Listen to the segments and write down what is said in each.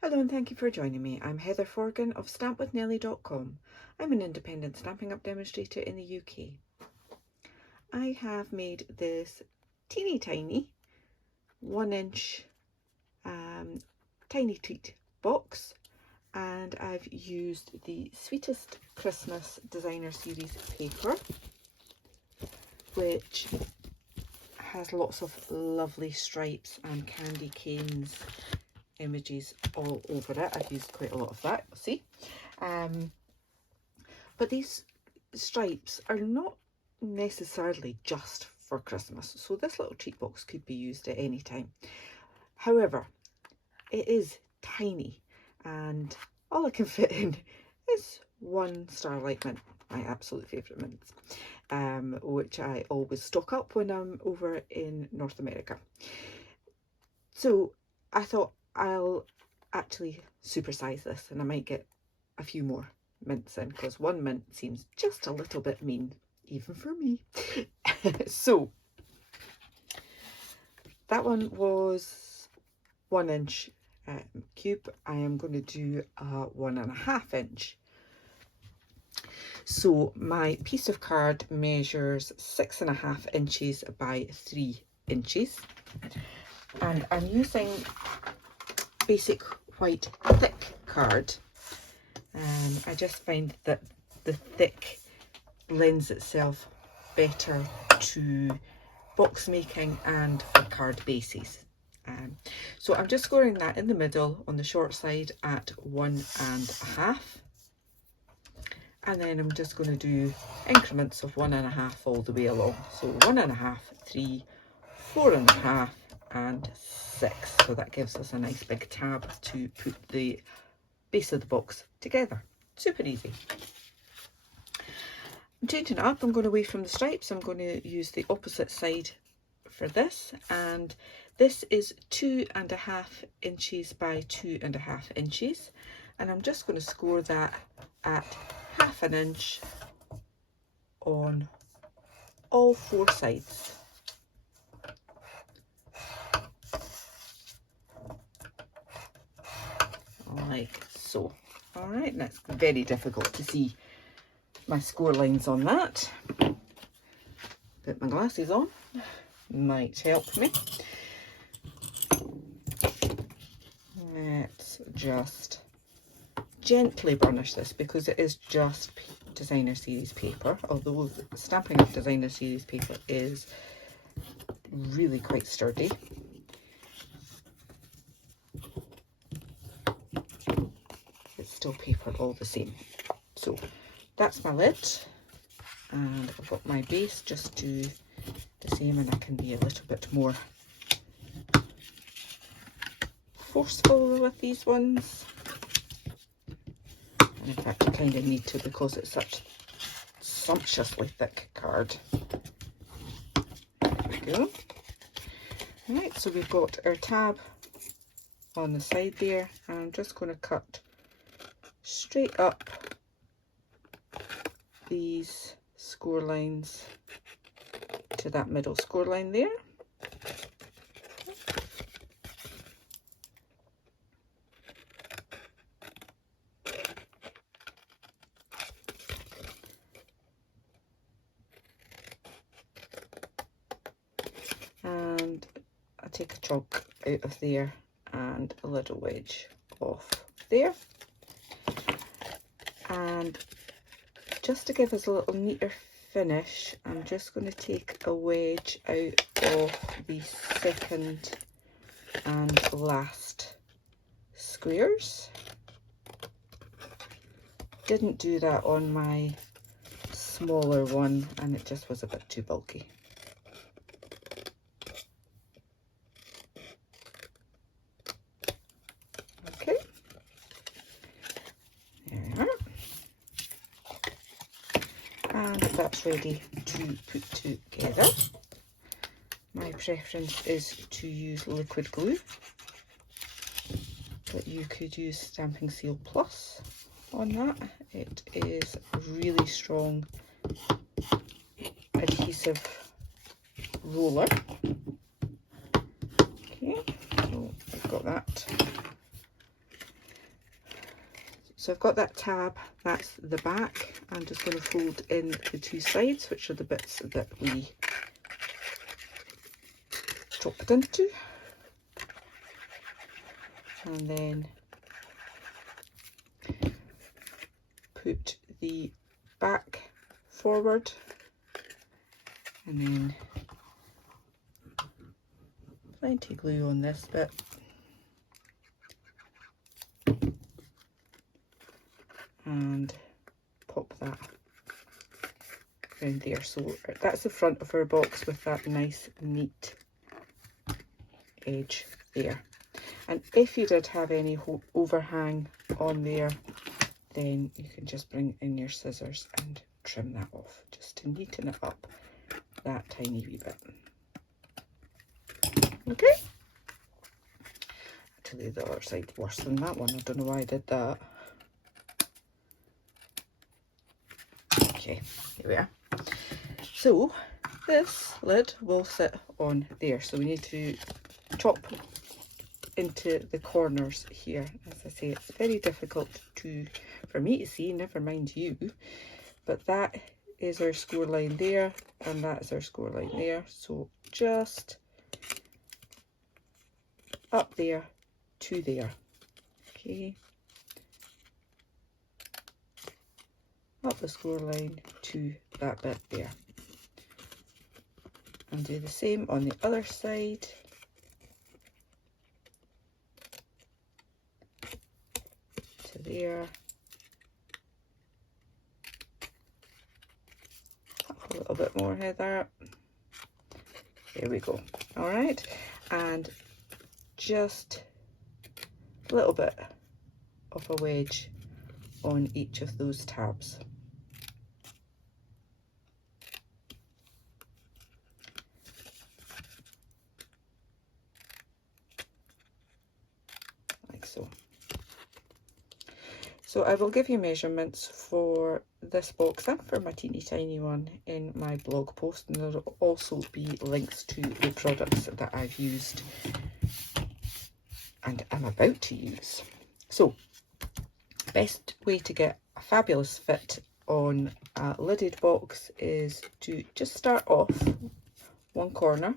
Hello and thank you for joining me. I'm Heather Forgan of stampwithnellie.com. I'm an independent Stampin' Up demonstrator in the UK. I have made this teeny tiny 1-inch tiny tweet box, and I've used the Sweetest Christmas Designer Series paper, which has lots of lovely stripes and candy canes images all over it. I've used quite a lot of that, see. But these stripes are not necessarily just for Christmas, so this little treat box could be used at any time. However, it is tiny and all I can fit in is one Starlight mint, my absolute favourite mints, which I always stock up when I'm over in North America. So I thought I'll actually supersize this, and I might get a few more mints in, because one mint seems just a little bit mean, even for me. So that one was 1-inch cube. I am going to do a 1.5 inch. So my piece of card measures 6.5 inches by 3 inches, and I'm using basic white thick card. I just find that the thick lends itself better to box making and for card bases. So I'm just scoring that in the middle on the short side at 1.5, and then I'm just going to do increments of 1.5 all the way along. So 1.5, 3, 4.5 and 6. So that gives us a nice big tab to put the base of the box together. Super easy. I'm changing it up. I'm going away from the stripes. I'm going to use the opposite side for this, and this is 2.5 inches by 2.5 inches, and I'm just going to score that at 1/2 inch on all 4 sides. Like so. All right, and it's very difficult to see my score lines on that. Put my glasses on, might help me. Let's just gently burnish this, because it is just Designer Series paper, although Stampin' Up Designer Series paper is really quite sturdy. It's still paper all the same. So that's my lid, and I've got my base. Just do the same, and I can be a little bit more forceful with these ones. And in fact, I kind of need to, because it's such sumptuously thick card. There we go. Right, so we've got our tab on the side there, and I'm just going to cut straight up these score lines to that middle score line there. And I take a chunk out of there and a little wedge off there. And just to give us a little neater finish, I'm just going to take a wedge out of the second and last squares. Didn't do that on my smaller one, and it just was a bit too bulky. Okay, there we are. And that's ready to put together. My preference is to use liquid glue, but you could use Stamping Seal Plus on that. It is a really strong adhesive roller. Okay, so I've got that So I've got that tab, that's the back. I'm just going to fold in the two sides, which are the bits that we chopped into. And then put the back forward, and then plenty glue on this bit. And pop that around there. So that's the front of our box with that nice neat edge there. And if you did have any overhang on there, then you can just bring in your scissors and trim that off, just to neaten it up that tiny wee bit. Okay. Actually, the other side's worse than that one. I don't know why I did that. Okay, here we are. So this lid will sit on there. So we need to chop into the corners here. As I say, it's very difficult for me to see, never mind you. But that is our score line there, and that is our score line there. So just up there to there. Okay. Up the score line to that bit there. And do the same on the other side. To there. A little bit more, Heather. There we go. All right. And just a little bit of a wedge on each of those tabs. Like so. So I will give you measurements for this box and for my teeny tiny one in my blog post, and there will also be links to the products that I've used and am about to use. So best way to get a fabulous fit on a lidded box is to just start off one corner.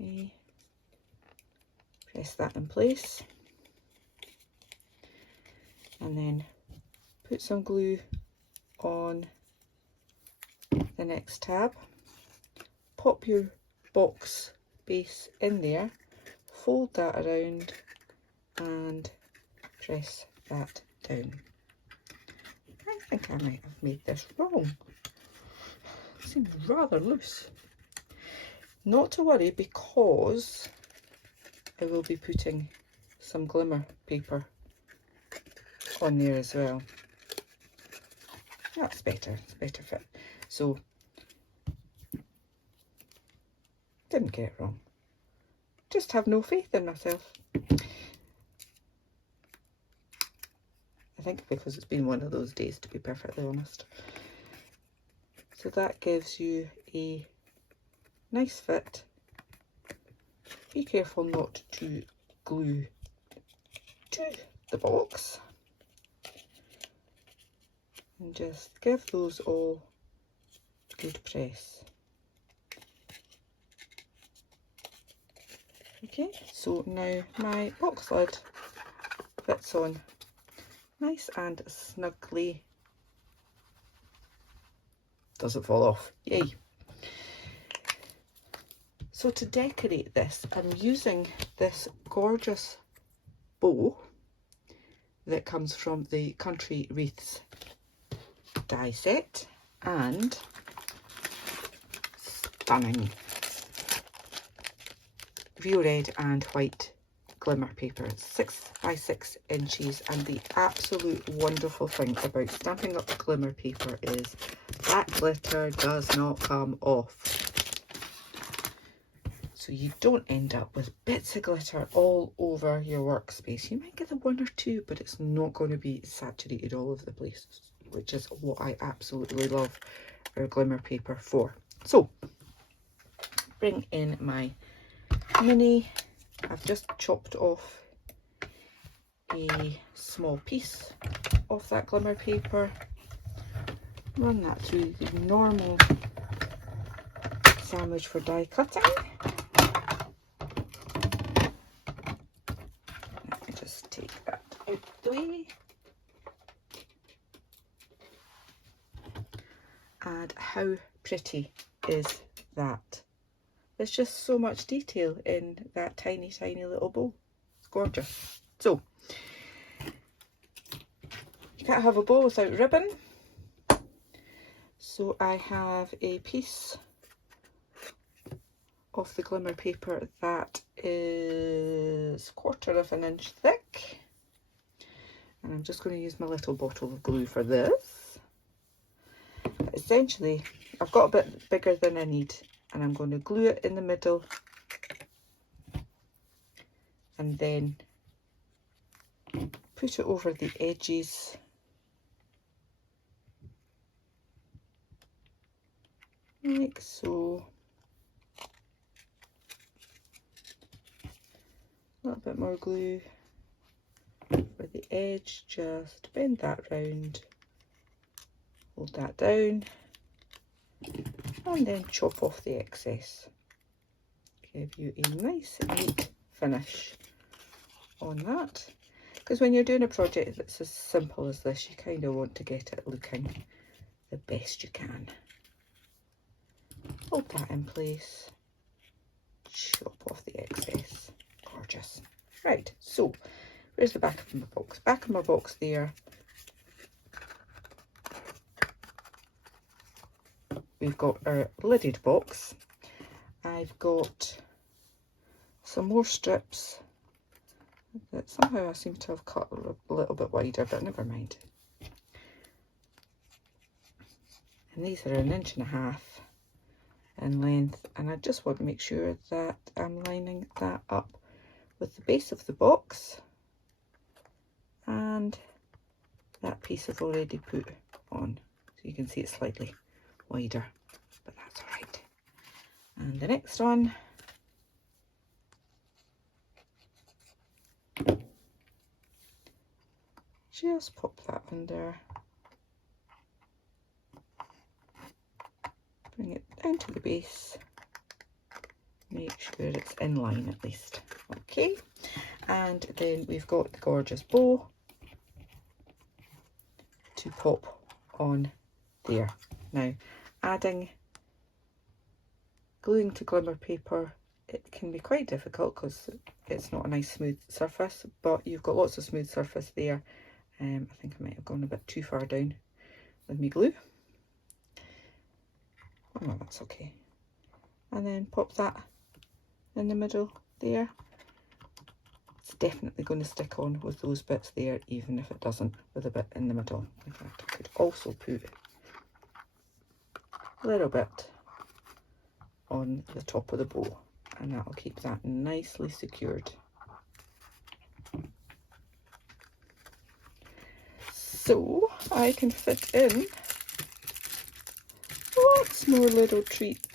Okay. Press that in place. And then put some glue on the next tab. Pop your box base in there. Fold that around and press that down. I think I might have made this wrong. It seems rather loose. Not to worry, because I will be putting some glimmer paper on there as well. That's better, it's a better fit. So, didn't get it wrong. Just have no faith in myself. I think because it's been one of those days, to be perfectly honest. So that gives you a nice fit. Be careful not to glue to the box. And just give those all a good press. Okay, so now my box lid fits on nice and snugly. Doesn't fall off, yay. So to decorate this, I'm using this gorgeous bow that comes from the Country Wreaths die set, and stunning real red and white glimmer paper. It's 6 by 6 inches, and the absolute wonderful thing about Stampin' Up glimmer paper is that glitter does not come off. So you don't end up with bits of glitter all over your workspace. You might get the one or two, but it's not going to be saturated all over the place, which is what I absolutely love our glimmer paper for. So bring in my mini. I've just chopped off a small piece of that glimmer paper, run that through the normal sandwich for die cutting. Let me just take that out the way. And how pretty is that? There's just so much detail in that tiny, tiny little bow. It's gorgeous. So, you can't have a bow without ribbon. So I have a piece of the glimmer paper that is 1/4 of an inch thick. And I'm just going to use my little bottle of glue for this. But essentially, I've got a bit bigger than I need, and I'm going to glue it in the middle and then put it over the edges like so. A little bit more glue for the edge, just bend that round, hold that down, and then chop off the excess. Give you a nice neat finish on that, because when you're doing a project that's as simple as this, you kind of want to get it looking the best you can. Hold that in place, chop off the excess. Gorgeous. Right, so where's the back of my box? Back of my box there. We've got our lidded box. I've got some more strips that somehow I seem to have cut a little bit wider, but never mind. And these are 1.5 inches in length, and I just want to make sure that I'm lining that up with the base of the box and that piece I've already put on, so you can see it's slightly wider, but that's all right. And the next one, just pop that under, bring it down to the base, make sure it's in line at least. Okay, and then we've got the gorgeous bow to pop on there. Now, gluing to glimmer paper, it can be quite difficult because it's not a nice smooth surface, but you've got lots of smooth surface there. I think I might have gone a bit too far down with my glue. Oh no, that's okay. And then pop that in the middle there. It's definitely going to stick on with those bits there, even if it doesn't with a bit in the middle. In fact, I could also put a little bit on the top of the bow, and that will keep that nicely secured. So I can fit in lots more little treats.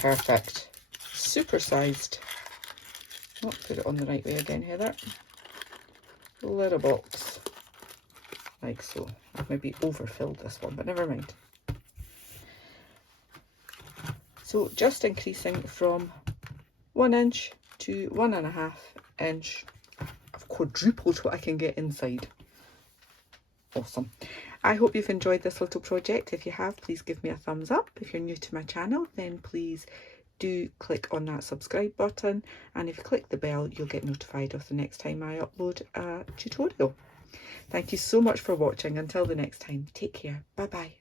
Perfect. Supersized. Oh, put it on the right way again, Heather. Little box. Like so. I've maybe overfilled this one, but never mind. So just increasing from 1 inch to 1.5 inch. I've quadrupled what I can get inside. Awesome. I hope you've enjoyed this little project. If you have, please give me a thumbs up. If you're new to my channel, then please do click on that subscribe button, and if you click the bell, you'll get notified of the next time I upload a tutorial. Thank you so much for watching. Until the next time, take care. Bye bye.